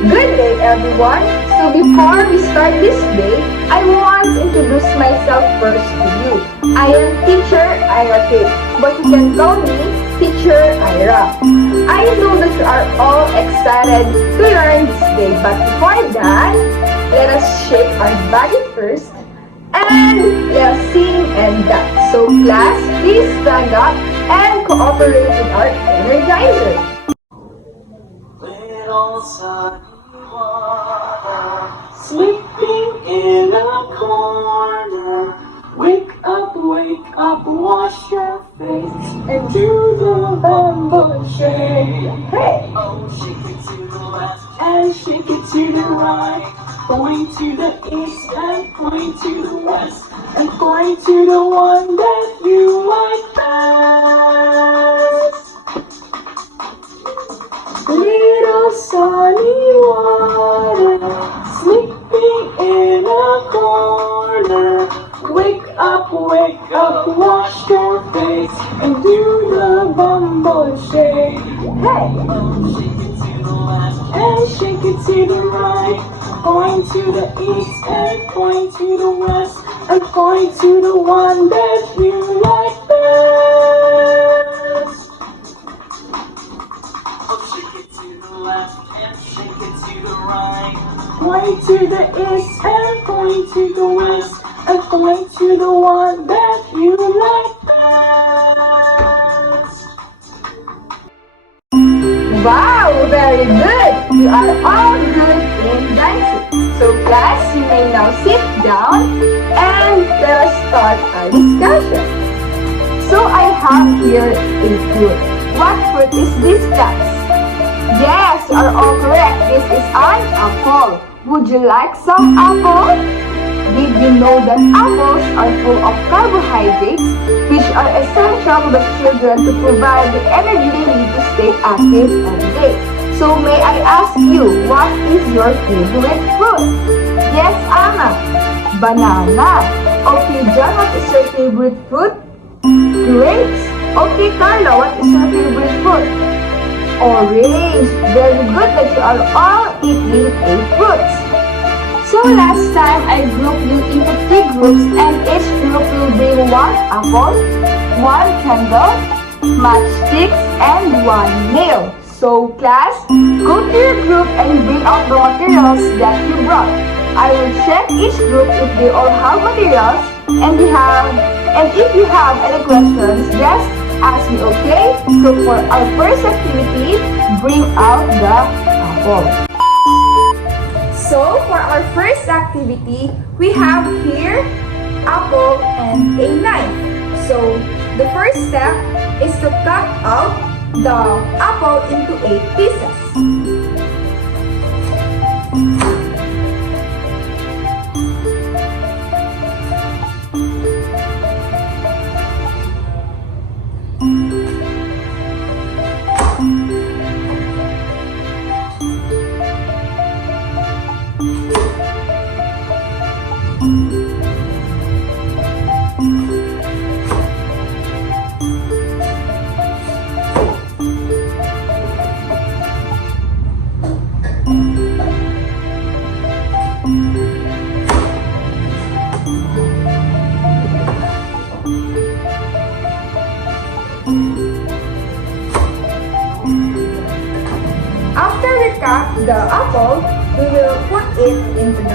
Good day, everyone. So before we start this day, I want to introduce myself first to you. I am Teacher Ira K, but you can call me Teacher Ira. I know that you are all excited to learn this day, but before that, let us shake our body first and let us sing and dance. So class, please stand up and cooperate with our energizer. Little sunny water, sleeping in a corner. Wake up, wash your face, and do the bumble shake. Hey! Oh, shake it to the left, and shake it to the right. Point to the east, and point to the west, and point to the one that you like best. Little sunny water, sleeping in a corner. Wake up, wash your face, and do the bumble shake. Hey! Shake it to the left, and shake it to the right. Point to the east, and point to the west, and point to the one that you like best. Shake it to the left and shake it to the right. Point to the east and point to the west, and point to the one that you like best. Wow, very good! You are all good in dancing. So class, you may now sit down and let us start our discussion. So I have here a fruit. What fruit is this, class? Yes, you are all correct. This is an apple. Would you like some apple? Did you know that apples are full of carbohydrates, which are essential to the children to provide the energy they need to stay active every day? So may I ask you, what is your favorite fruit? Yes, Anna. Banana. Okay, John, what is your favorite fruit? Grapes. Okay, Carla, what is your favorite fruit? Orange. Very good that you are all eating a fruit. So last time I grouped you into 3 groups, and each group will bring 1 apple, 1 candle, matchsticks, and 1 nail. So class, go to your group and bring out the materials that you brought. I will check each group if they all have materials, and if you have any questions, just ask me, okay? So for our first activity, bring out the apple. So for our first activity, we have here apple and a knife. So the first step is to cut out the apple into 8 pieces. After we cut the apple, we will put it into the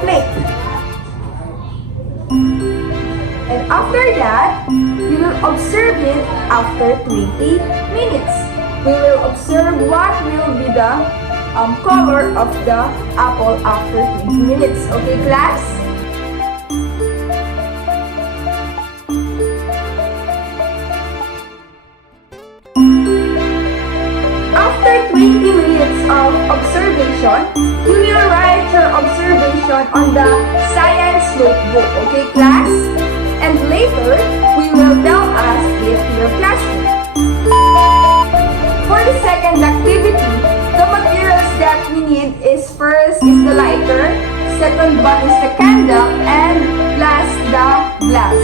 plate. And after that, we will observe it after 20 minutes. We will observe what will be the color of the apple after 20 minutes. Okay, class? After 20 minutes of observation, you will write your observation on the science notebook, okay class? And later, we will tell us it in your classroom. For the second activity, the materials that we need is first is the lighter, second one is the candle, and last the glass.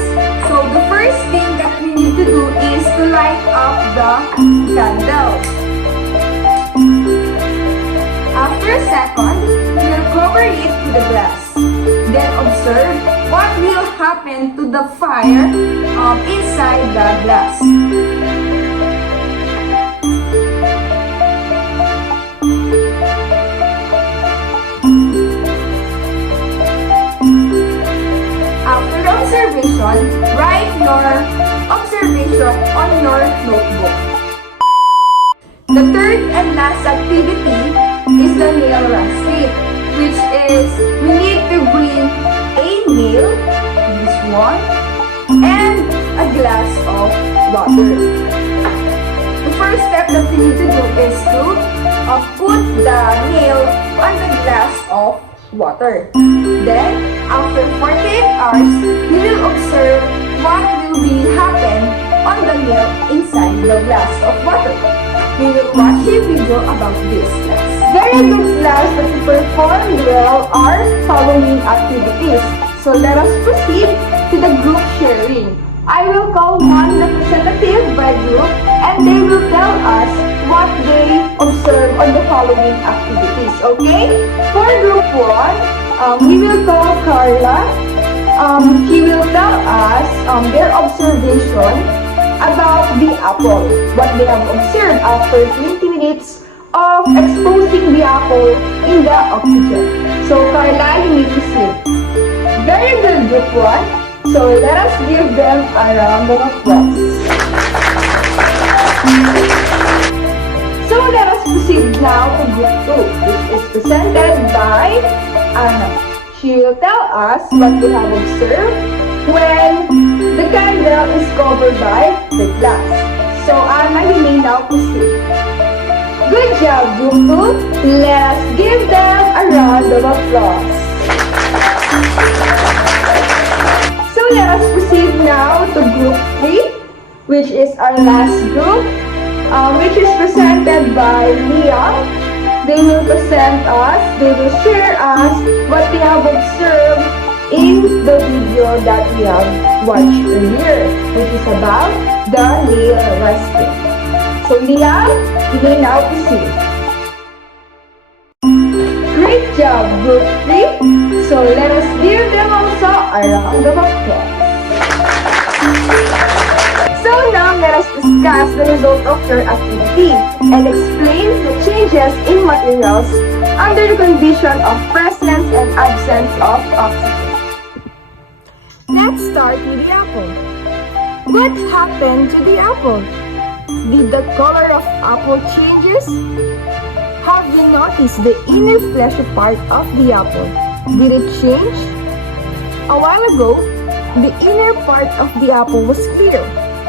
So the first thing that we need to do is to light up the candle. After After a second, we'll cover it with the glass. Then observe what will happen to the fire inside the glass. After the observation, write your observation on your notebook. The third and last activity is the nail rusting, which is we need to bring a nail, this one, and a glass of water. The first step that we need to do is to put the nail on the glass of water. Then, after 48 hours, we will observe what will be happen on the nail inside the glass of water. We will watch a video about this class. Very good class that you performed well are following activities. So let us proceed to the group sharing. I will call one representative by group and they will tell us what they observe on the following activities. Okay? For group 1, we will call Carla. She will tell us their observation about the apple, what they have observed after 20 minutes of exposing the apple in the oxygen. So Carla, you need to sleep. Very good, group 1. So let us give them a round of applause. So let us proceed now to group 2, which is presented by Anna. She will tell us what they have observed when the candle is covered by the glass. So Anna, you may now proceed. Good job, group 2. Let us give them a round of applause. So let us proceed now to group 3, which is our last group, which is presented by Leah. They will share us what they have observed in the video that we have watched earlier, which is about the nail rusting. So Leah, you may now proceed. Great job, group 3. So let us give them also a round of applause. So now let us discuss the result of your activity and explain the changes in materials under the condition of presence and absence of oxygen. Let's start with the apple. What happened to the apple? Did the color of apple changes? Have you noticed the inner fleshy part of the apple? Did it change? A while ago, the inner part of the apple was clear,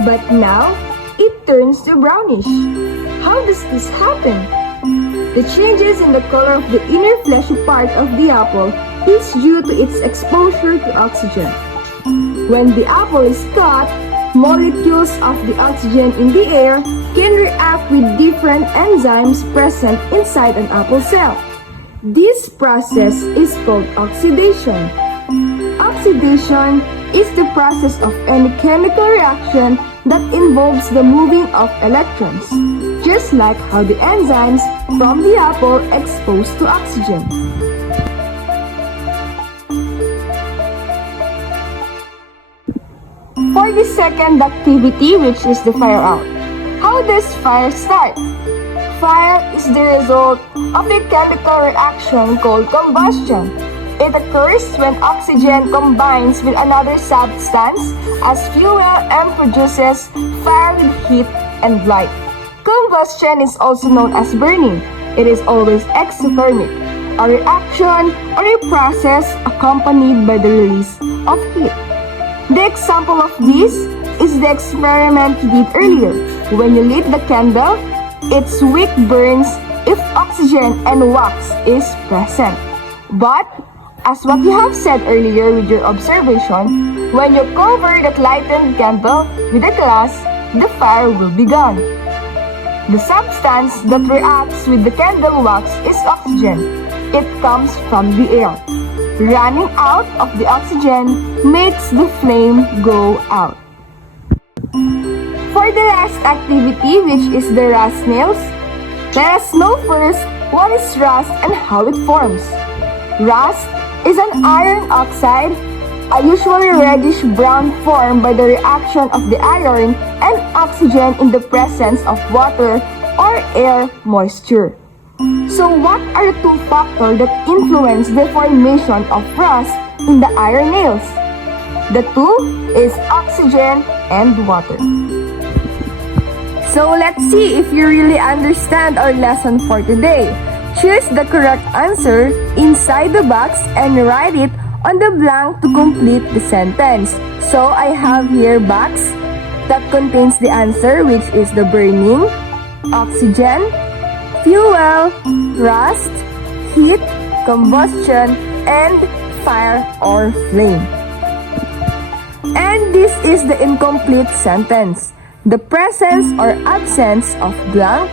but now it turns to brownish. How does this happen? The changes in the color of the inner fleshy part of the apple is due to its exposure to oxygen. When the apple is cut, molecules of the oxygen in the air can react with different enzymes present inside an apple cell. This process is called oxidation. Oxidation is the process of any chemical reaction that involves the moving of electrons, just like how the enzymes from the apple expose to oxygen. For the second activity, which is the fire out. How does fire start? Fire is the result of a chemical reaction called combustion. It occurs when oxygen combines with another substance as fuel and produces fire with heat and light. Combustion is also known as burning. It is always exothermic, a reaction or a process accompanied by the release of heat. The example of this is the experiment you did earlier. When you lit the candle, its wick burns if oxygen and wax is present. But, as what you have said earlier with your observation, when you cover that lighted candle with a glass, the fire will be gone. The substance that reacts with the candle wax is oxygen. It comes from the air. Running out of the oxygen makes the flame go out. For the last activity, which is the rust nails, let us know first what is rust and how it forms? Rust is an iron oxide, a usually reddish-brown form by the reaction of the iron and oxygen in the presence of water or air moisture. So what are the two factors that influence the formation of rust in the iron nails? The two is oxygen and water. So let's see if you really understand our lesson for today. Choose the correct answer inside the box and write it on the blank to complete the sentence. So I have here box that contains the answer, which is the burning, oxygen, fuel, rust, heat, combustion, and fire or flame. And this is the incomplete sentence. The presence or absence of blank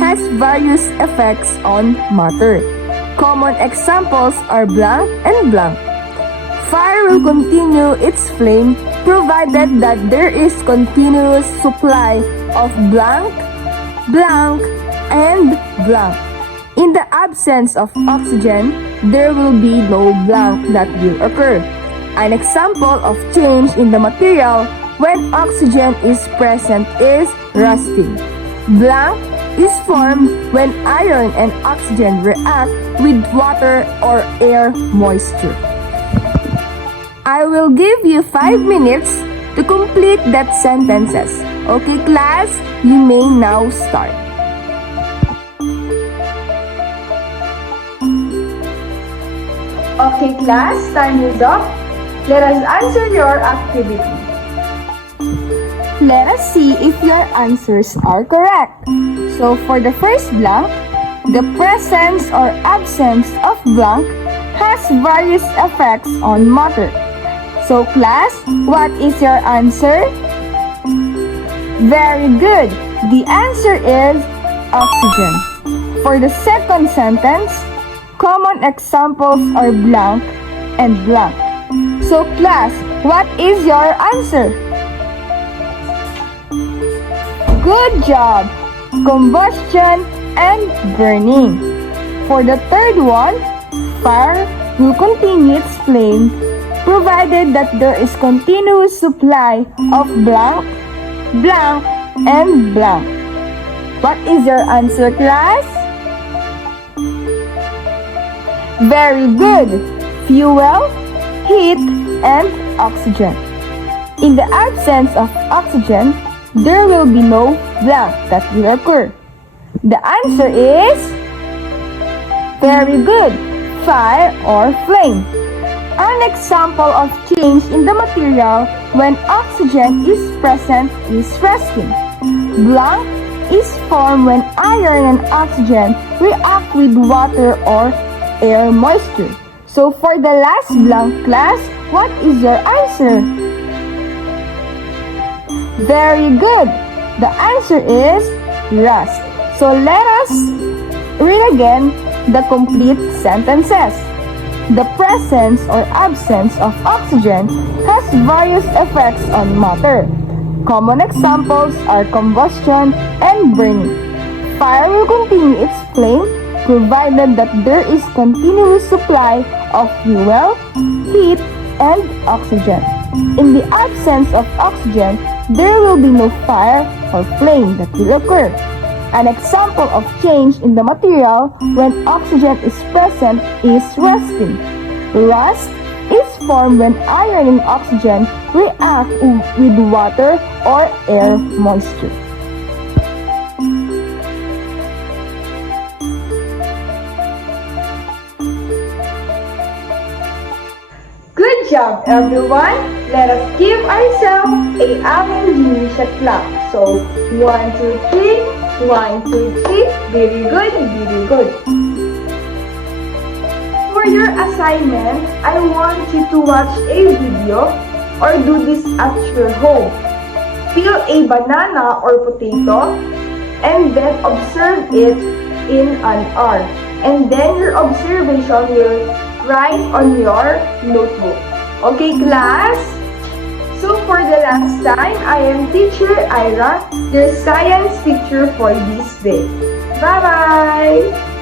has various effects on matter. Common examples are blank and blank. Fire will continue its flame provided that there is continuous supply of blank, blank, and blank. In the absence of oxygen, there will be no blank that will occur. An example of change in the material when oxygen is present is rusting. Blank is formed when iron and oxygen react with water or air moisture. I will give you 5 minutes to complete that sentences. Okay, class, you may now start. Okay, class, time is up. Let us answer your activity. Let us see if your answers are correct. So for the first blank, the presence or absence of blank has various effects on matter. So class, what is your answer? Very good. The answer is oxygen. For the second sentence, common examples are blank and blank. So class, what is your answer? Good job! Combustion and burning. For the third one, fire will continue its flame provided that there is continuous supply of blank, blank, and blank. What is your answer, class? Very good! Fuel, heat, and oxygen. In the absence of oxygen, there will be no blank that will occur. The answer is very good, fire or flame. An example of change in the material when oxygen is present is rusting. Blank is formed when iron and oxygen react with water or air moisture. So for the last blank, class, what is your answer? Very good. The answer is rust. So let us read again the complete sentences. The presence or absence of oxygen has various effects on matter. Common examples are combustion and burning. Fire will continue its flame provided that there is continuous supply of fuel, heat, and oxygen. In the absence of oxygen, there will be no fire or flame that will occur. An example of change in the material when oxygen is present is rusting. Rust is formed when iron and oxygen react with water or air moisture. Good job, everyone! Let us give ourselves a Avon Genisha clap. So, 1, 2, 3, 1, 2, 3. Very good, very good. For your assignment, I want you to watch a video or do this at your home. Peel a banana or potato and then observe it in an hour. And then your observation will write on your notebook. Okay, class? So for the last time, I am Teacher Ira, your science teacher for this day. Bye-bye!